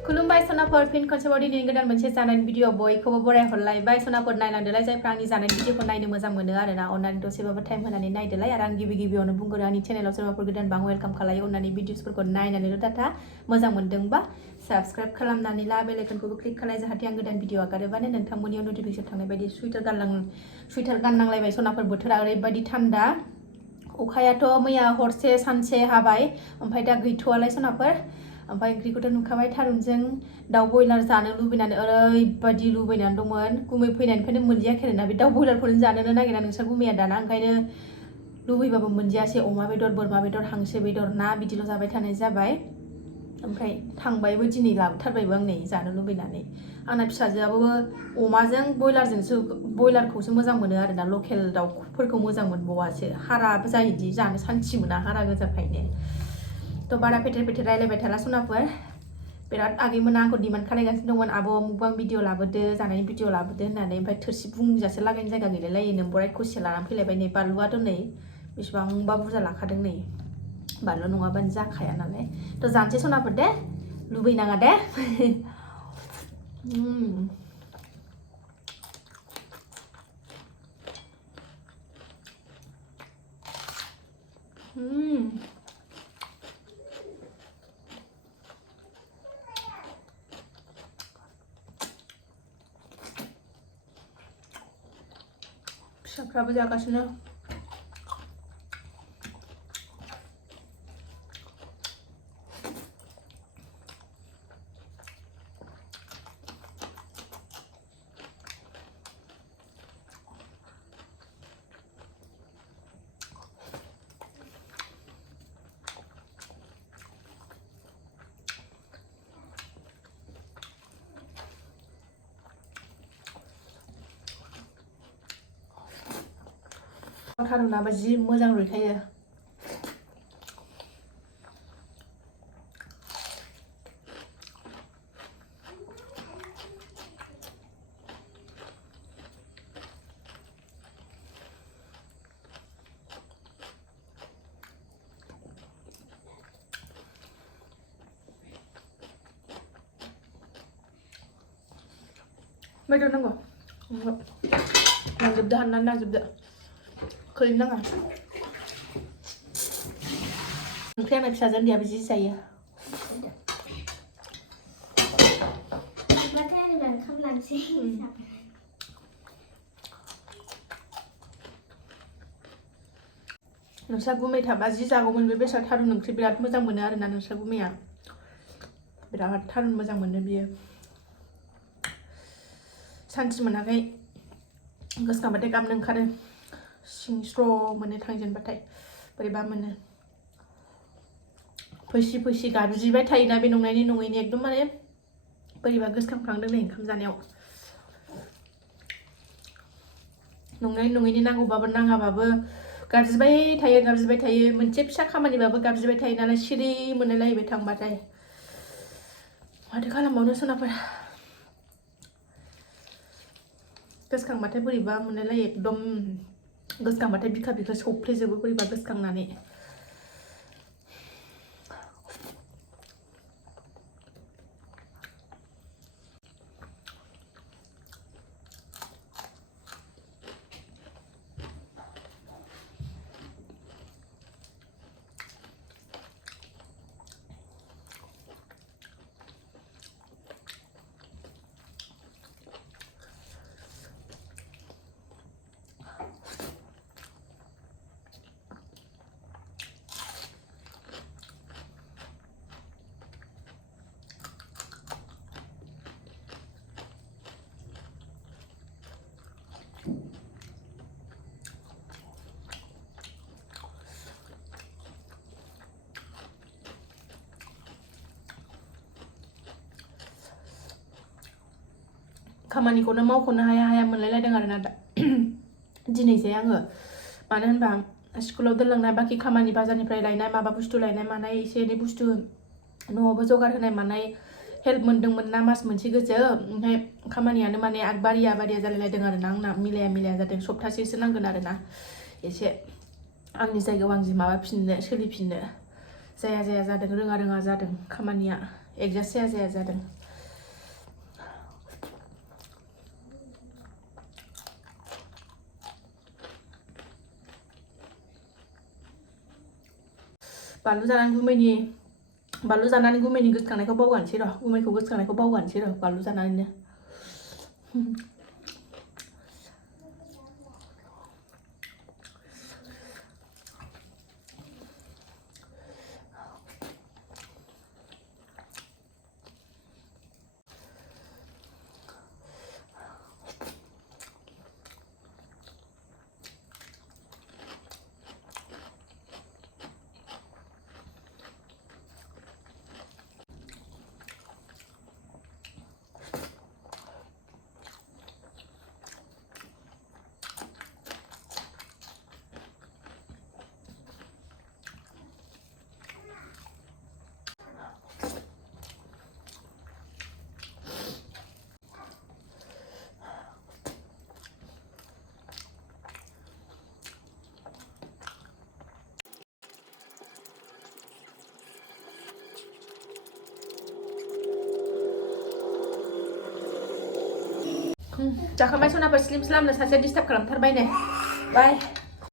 खुलुमबाय सनाफोर फिन खनसेबाव दिनैनि गोदान मोनसे जानायनि भिडिअ बयखौबो बराय हरलायबाय सनाफोर नायलांदोलाय जायफ्रा आंनि जानायनि भिडिअखौ नायनो मोजां मोनो आरोना अननानै दसेबाबो टाइम होनानै नायदोलाय आरो आं गिबियावनो बुंगोरो आंनि चेनेलाव सोरबाफोर गोदानबा आं वेलकाम खालायो अननानै भिडिअसफोरखौ नायनानैल' डाटा मोजां मोनदोंबा साबस्क्राइब खालामनानै ला बेल आइकनखौबो क्लिक खालाय जाहाथे आं गोदान भिडिअ आगारोबानो नोंथांमोननियाव नटिफिकेसन थांनाय बायदि सुइटार गाननांलायबाय सनाफोर बोथोरा ओरैबायदि थान्दा अखायाथ' मैया हरसे सानसे हाबाय ओमफ्राय दा गैथ'वालाय सनाफोर ओमफ्राय ओंख्रिखौथ' नुखाबाय थारुनजों दाउ बयलार जानो लुबैनानै ओरैबायदि लुबैनानै दंमोन गुमै फैनायनिफ्रायनो मोनजायाखै आरोना बे दाउ बयलारखौनो जानोनो नागिरा नोंस्रा गुमैया दाना ओंखायनो लुबैबाबो मोनजायासै अमा बेदर बोरमा बेदर हांसो बेदर ना बिदिल' जाबाय थानाय जाबाय ओमफ्राय थांबायबो दिनै लाबोथारबायबो आं नै जानो लुबैनानै आंना फिसाजोआबो अमाजों बयलारखौसो मोजां मोनो आरोना लकेल दाउफोरखौ मोजां मोनबावासो हारा जायोदि जानो सान्थि मोना हारा गोजाखायनो तो बारा पेटेर रायलायबाय थाला सनाफोर बिराद आगैमोना आंखौ डिमान्ड खालामगासिनो दंमोन आब' मुगबां भिडिअ लाबोदो जानायनि भिडिअ लाबोदो होननानै ओमफ्राय थोरसि बुंजासे लागायनो जायगा गैलायलायो नों बराय खुसि लानानै फैलायबाय नै बानलुआथ' नै बेसेबांबा बुरजा लाखादों नै बानलु नङाबानो जाखाया नालाय तो जानोसै सनाफोर दे लुबैनाङा दे फिसाफ्राबो जागासिनो थारुनाबो जि मोजां रुइखायो Mấy đứa nó ngồi làm dùm đỡ hắn làm dùm đỡ khơi nó à Krem hep şazan diye bizi sayı. Bakın ben kamlan sih. Nonsa gumay थाबा जि जागौमोन बे बेसाद थारुन ओंख्रि बिराद मोजां मोनो आरोना नोंसा गुमैया बिराद थारुन मोजां मोनो बियो सानसे मोनाखै गोसोखांबाथाय गाबनो ओंखारो सिं स्र' मोनो थांजेनबाथाय बोरैबा मोनो फैसि गाबज्रिबाय थायोना बे नंनायनि नङैनि एकदम माने बोरैबा गोसोखांफ्लांदों नै ओंखाम जानायाव नंनायनि नङैनि नांगौबाबो नाङाबाबो गाबज्रिबाय थायो मोनसे फिसा खामानिबाबो गाबज्रिबाय थायो नालाय सिरि मोनलायलायबाय थांबाथाय माथो खालामबावनो सोनाफोर गोसोखांबाथाय बोरैबा मोनलायलायो एकदम गोसोखांबाथाय बिखा सौफ्लेजोबो बोरैबा गोसोखांनानै खामानिखौनो मावख'नो हाया मोनलायलायदों आरोना दा दिनैजे आङो मानो होनबा स्कुलाव दोनलांनाय बाखि खामानि बाजारनिफ्राय लायनाय माबा बुस्थु लायनाय मानाय एसे एनै बुस्थु न'आवबो जगार होनाय मानाय हेल्प मोनदोंमोन ना मास मोनसे गोजो ओमफ्राय खामानियानो माने आगबारिया जालायलायदों आरोना आंना मिलाया जादों सप्तासेसो नांगोन आरोना एसे आंनि जायगायाव आं माबाफिननो सोलिफिननो जाया जादों रोङा जादों खामानिया एडजास्ट जाया जादों बानलु जानानै गुमैनि गोसोखांनायखौ बावगारनोसै र' गुमैखौ गोसोखांनायखौ बावगारनोसै र' बानलु जानानैनो जाखांबाय सनाफोर स्लिम स्लामनो सासे डिस्टार्ब खालामथारबाय नै बाय